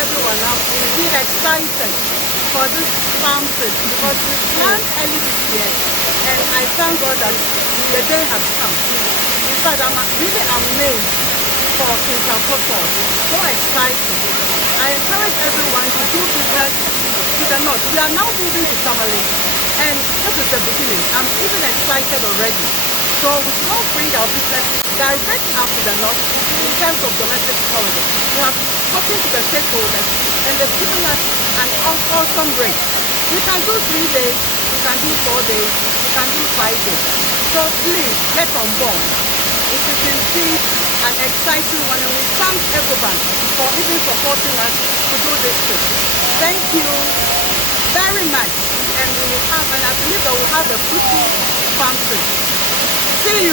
everyone out be excited for this farm trip because we planned early this year and I thank God that the day has come. In fact, I'm really amazed for Kintampo. So excited. I encourage everyone to do business to the north. We are now moving to Tamale and this is the beginning. I'm even excited already. So we should not bring our business direct up to the north in terms of domestic corridor. We have spoken to the stakeholders and they've given us an awesome rate. We can do 3 days, we can do 4 days, we can do 5 days. So please get on board. It is indeed an exciting one and we thank everyone for even supporting us to do this trip. Thank you very much and we will have, and I believe that we'll have a fruitful farm trip. See you.